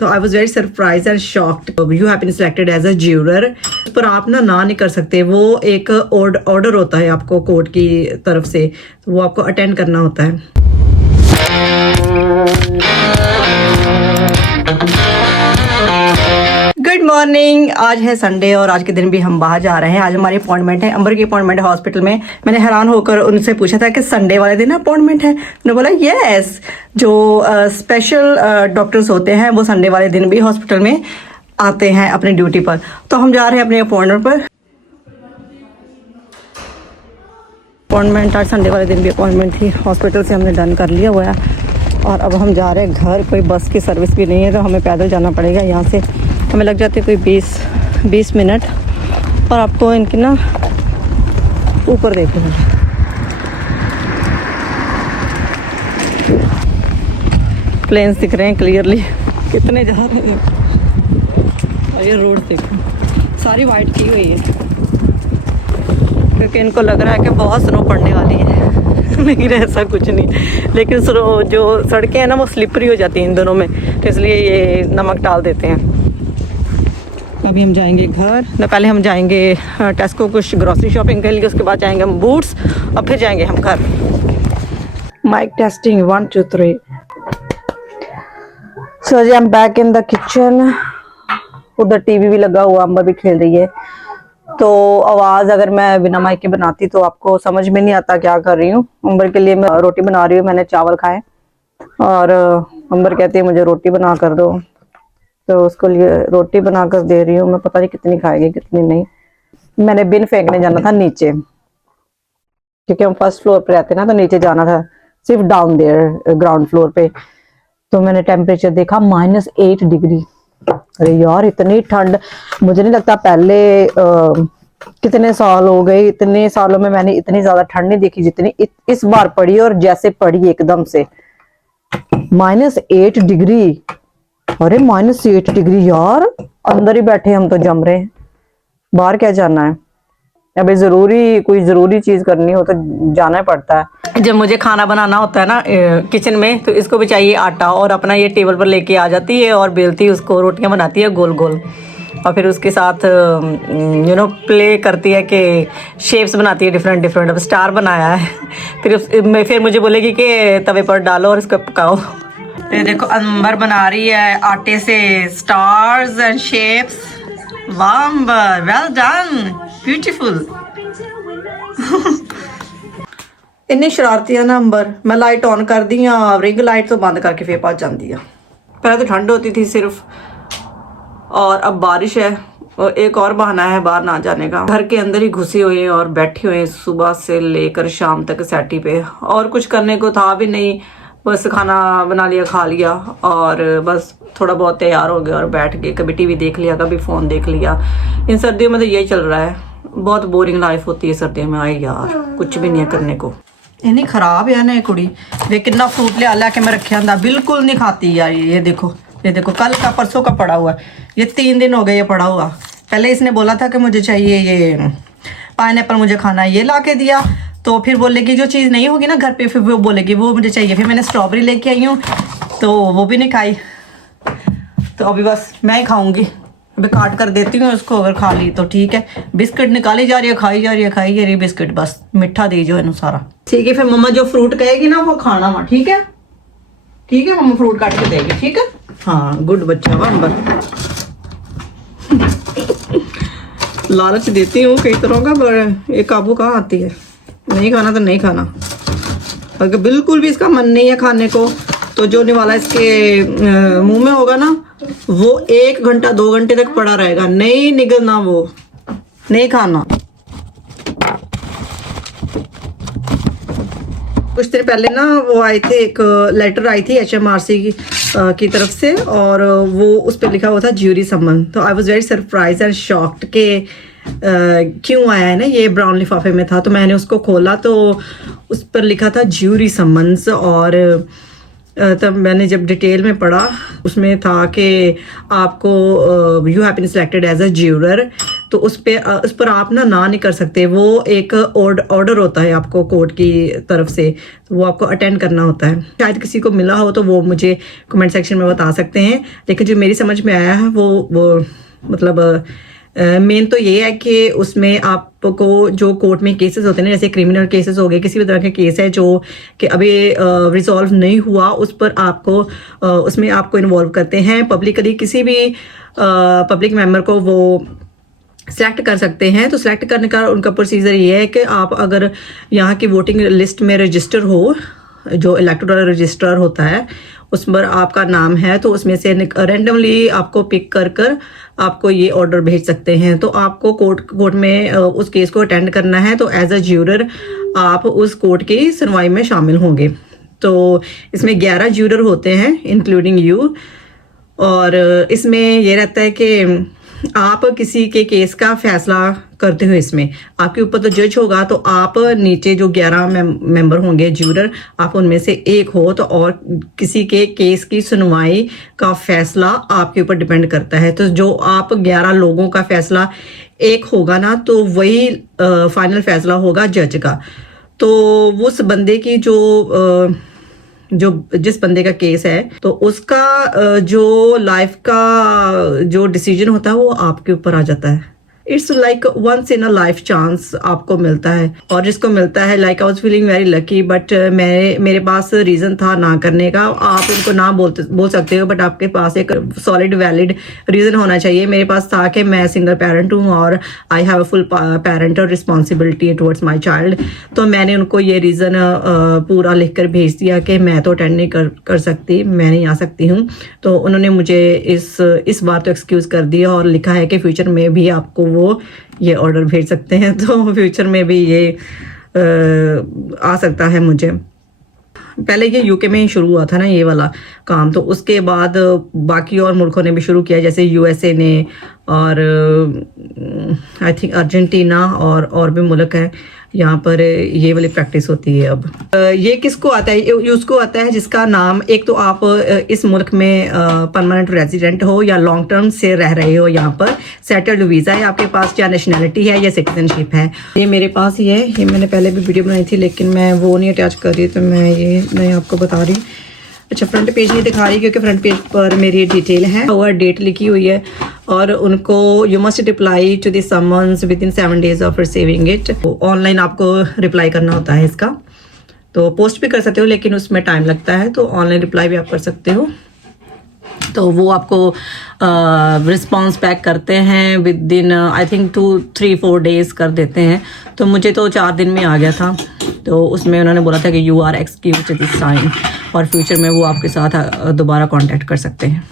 तो I was very surprise and shocked you have been selected as a juror. पर आप ना नहीं कर सकते, वो एक ऑर्डर होता है आपको कोर्ट की तरफ से, तो वो आपको अटेंड करना होता है। गुड मॉर्निंग, आज है संडे और आज के दिन भी हम बाहर जा रहे हैं। आज हमारी अपॉइंटमेंट है, अंबर की अपॉइंटमेंट है हॉस्पिटल में। मैंने हैरान होकर उनसे पूछा था कि संडे वाले दिन अपॉइंटमेंट है, उन्होंने बोला यस। जो स्पेशल डॉक्टर्स होते हैं वो संडे वाले दिन भी हॉस्पिटल में आते हैं अपनी ड्यूटी पर। तो हम जा रहे हैं अपनी अपॉइंटमेंट पर। अपॉइंटमेंट आज संडे वाले दिन भी अपॉइंटमेंट थी, हॉस्पिटल से हमने डन कर लिया हुआ है। और अब हम जा रहे हैं घर। कोई बस की सर्विस भी नहीं है तो हमें पैदल जाना पड़ेगा। यहाँ से हमें लग जाते कोई 20 मिनट। और आपको इनकी ना ऊपर देखो, प्लेन्स दिख रहे हैं क्लियरली, कितने जा रहे हैं। और ये रोड देखो, सारी वाइट की हुई है क्योंकि इनको लग रहा है कि बहुत स्नो पड़ने वाली है। लेकिन ऐसा कुछ नहीं, लेकिन जो सड़कें हैं ना वो स्लिपरी हो जाती हैं इन दोनों में, तो इसलिए ये नमक डाल देते हैं। अभी हम जाएंगे घर ना, पहले हम जाएंगे टेस्को कुछ ग्रॉसरी शॉपिंग के लिए, उसके बाद जाएंगे हम बूट्स और फिर जाएंगे हम घर। Mic testing 1 2 3। सो जी I am back in the kitchen. उधर टीवी भी लगा हुआ, अंबर भी खेल रही है। तो आवाज़ अगर मैं बिना माइक के बनाती तो आपको समझ में नहीं आता क्या कर रही हूँ। अंबर के लिए मैं रोटी बना रही हूँ, मैंने चावल खाए और अंबर कहती है मुझे रोटी बना कर दो, तो उसको लिए रोटी बना कर दे रही हूँ। मैं पता नहीं कितनी खाएगी कितनी नहीं। मैंने बिन फेंकने जाना था नीचे, क्योंकि हम फर्स्ट फ्लोर पे रहते ना, तो नीचे जाना था सिर्फ डाउन देयर ग्राउंड फ्लोर पे। तो मैंने टेम्परेचर देखा -8 डिग्री। अरे यार इतनी ठंड, मुझे नहीं लगता पहले कितने साल हो गए, इतने सालों में मैंने इतनी ज्यादा ठंड नहीं देखी जितनी इस बार पड़ी। और जैसे पड़ी एकदम से -8 डिग्री। अरे -8 डिग्री यार, अंदर ही बैठे हम तो जम रहे हैं, बाहर क्या जाना है। अभी कोई जरूरी चीज करनी हो तो जाना पड़ता है। जब मुझे खाना बनाना होता है ना किचन में, तो इसको भी चाहिए आटा, और अपना ये टेबल पर लेके आ जाती है और बेलती उसको, रोटियां बनाती है गोल गोल, और फिर उसके साथ प्ले करती है कि शेप्स बनाती है डिफरेंट डिफरेंट। अब स्टार बनाया है, फिर मुझे बोलेगी कि तवे पर डालो और इसको पकाओ। ये देखो अंबर बना रही है आटे से स्टार्स एंड शेप्स। वाह अंबर, वेल डन, ब्यूटीफुल। इन्नी शरारती है ना अंबर। मैं लाइट ऑन कर दी, रिंग लाइट तो बंद करके फिर पास जाती है। पहले तो ठंड होती थी सिर्फ, और अब बारिश है। और एक और बहाना है बाहर ना जाने का। घर के अंदर ही घुसे हुए हैं और बैठे हुए हैं सुबह से लेकर शाम तक सैटी पे, और कुछ करने को था भी नहीं। बस खाना बना लिया, खा लिया, और बस थोड़ा बहुत तैयार हो गया और बैठ गए। कभी टीवी देख लिया, कभी फ़ोन देख लिया। इन सर्दियों में तो यही चल रहा है। बहुत बोरिंग लाइफ होती है सर्दियों में। आए यार, कुछ भी नहीं है करने को। इन्नी खराब है ना कुड़ी। वे कितना फ्रूट लिया के मैं रखे अंदा, बिल्कुल नहीं खाती यार। ये देखो कल का परसों का पड़ा हुआ, ये 3 दिन हो गए ये पड़ा हुआ। पहले इसने बोला था कि मुझे चाहिए ये पाइनएप्पल, मुझे खाना है, ये ला के दिया। तो फिर बोलेगी जो चीज़ नहीं होगी ना घर पे, फिर वो बोलेगी वो मुझे चाहिए। फिर मैंने स्ट्रॉबेरी लेके आई हूँ, तो वो भी नहीं खाई। तो अभी बस मैं ही खाऊंगी। अभी काट कर देती हूँ उसको, अगर खा ली तो ठीक है। बिस्किट निकाली जा रही है, खाई जा रही है बिस्किट, बस मीठा दीजिए इन्हें सारा। ठीक है, फिर मम्मा जो फ्रूट कहेगी ना वो खाना वहाँ, ठीक है मम्मा फ्रूट काट के देगी, ठीक है। हाँ, गुड बच्चा हुआ अंबर। लालच देती हूँ कई तरह का, पर ये काबू कहाँ आती है। नहीं खाना तो नहीं खाना। अगर बिल्कुल भी इसका मन नहीं है खाने को, तो जो निवाला इसके मुंह में होगा ना, वो 1 घंटा 2 घंटे तक पड़ा रहेगा, नहीं निगलना, वो नहीं खाना। कुछ दिन पहले ना वो आए थे, एक लेटर आई थी HMRC की तरफ से, और वो उस पर लिखा हुआ था ज्यूरी समन। तो I was very surprise and shocked के क्यों आया है ना, ये ब्राउन लिफाफे में था। तो मैंने उसको खोला तो उस पर लिखा था ज्यूरी समन्स। और तब मैंने जब डिटेल में पढ़ा, उसमें था कि आपको you have been selected as a juror. तो उस पर आप ना नहीं कर सकते। वो एक ऑर्डर होता है आपको कोर्ट की तरफ से, तो वो आपको अटेंड करना होता है। शायद किसी को मिला हो तो वो मुझे कमेंट सेक्शन में बता सकते हैं, लेकिन जो मेरी समझ में आया है वो मतलब मेन तो ये है कि उसमें आपको जो कोर्ट में केसेस होते हैं, जैसे क्रिमिनल केसेस हो गए, किसी भी तरह के केस है जो कि अभी रिजॉल्व नहीं हुआ, उस पर आपको उसमें आपको इन्वॉल्व करते हैं। पब्लिकली किसी भी पब्लिक मेंबर को वो सेलेक्ट कर सकते हैं। तो सिलेक्ट करने का उनका प्रोसीजर ये है कि आप अगर यहाँ की वोटिंग लिस्ट में रजिस्टर हो, जो इलेक्टोरल रजिस्टर होता है उस पर आपका नाम है, तो उसमें से रैंडमली आपको पिक कर आपको ये ऑर्डर भेज सकते हैं। तो आपको कोर्ट में उस केस को अटेंड करना है, तो एज अ ज्यूरर आप उस कोर्ट की सुनवाई में शामिल होंगे। तो इसमें 11 ज्यूरर होते हैं इंक्लूडिंग यू, और इसमें ये रहता है कि आप किसी के केस का फैसला करते हो। इसमें आपके ऊपर तो जज होगा, तो आप नीचे जो 11 मेंबर होंगे ज्यूरर, आप उनमें से एक हो, तो और किसी के केस की सुनवाई का फैसला आपके ऊपर डिपेंड करता है। तो जो आप 11 लोगों का फैसला एक होगा ना, तो वही फाइनल फैसला होगा जज का। तो उस बंदे की जो जिस बंदे का केस है, तो उसका जो लाइफ का जो डिसीजन होता है वो आपके ऊपर आ जाता है। It's like once in a life chance आपको मिलता है, और जिसको मिलता है like I was feeling very lucky, but मेरे पास रीजन था ना करने का। आप उनको ना बोल सकते हो, बट आपके पास एक सॉलिड वैलिड रीजन होना चाहिए। मेरे पास था कि मैं सिंगल पेरेंट हूँ और I have a full parental responsibility towards my child. तो मैंने उनको ये रीज़न पूरा लिख कर भेज दिया कि मैं तो अटेंड नहीं कर सकती, मैं नहीं आ सकती हूँ। तो उन्होंने मुझे इस बार तो एक्सक्यूज़ कर दिया और लिखा है कि फ्यूचर में भी आपको वो ये ऑर्डर भेज सकते हैं। तो फ्यूचर में भी ये आ सकता है मुझे। पहले ये यूके में ही शुरू हुआ था ना ये वाला काम, तो उसके बाद बाकी और मुल्कों ने भी शुरू किया, जैसे यूएसए ने और आई थिंक अर्जेंटीना और भी मुल्क हैं, यहाँ पर ये वाली प्रैक्टिस होती है। अब ये किसको आता है? ये उसको आता है जिसका नाम, एक तो आप इस मुल्क में परमानेंट रेजिडेंट हो या लॉन्ग टर्म से रह रहे हो, यहाँ पर सेटल्ड वीज़ा है आपके पास, या नेशनैलिटी है या सिटीजनशिप है। ये मेरे पास ही है, ये मैंने पहले भी वीडियो बनाई थी लेकिन मैं वो नहीं अटैच कर रही, तो मैं आपको बता रही। अच्छा, फ्रंट पेज नहीं दिखा रही क्योंकि फ्रंट पेज पर मेरी डिटेल है और डेट लिखी हुई है, और उनको you must reply to the summons within 7 days of receiving it. Online आपको रिप्लाई करना होता है इसका, तो पोस्ट भी कर सकते हो लेकिन उसमें टाइम लगता है, तो ऑनलाइन रिप्लाई भी आप कर सकते हो। तो वो आपको रिस्पॉन्स बैक करते हैं with in I think 2-3-4 days कर देते हैं। तो मुझे तो 4 दिन में आ गया था। तो उसमें उन्होंने बोला था कि you are excused this sign, और फ्यूचर में वो आपके साथ दोबारा कांटेक्ट कर सकते हैं।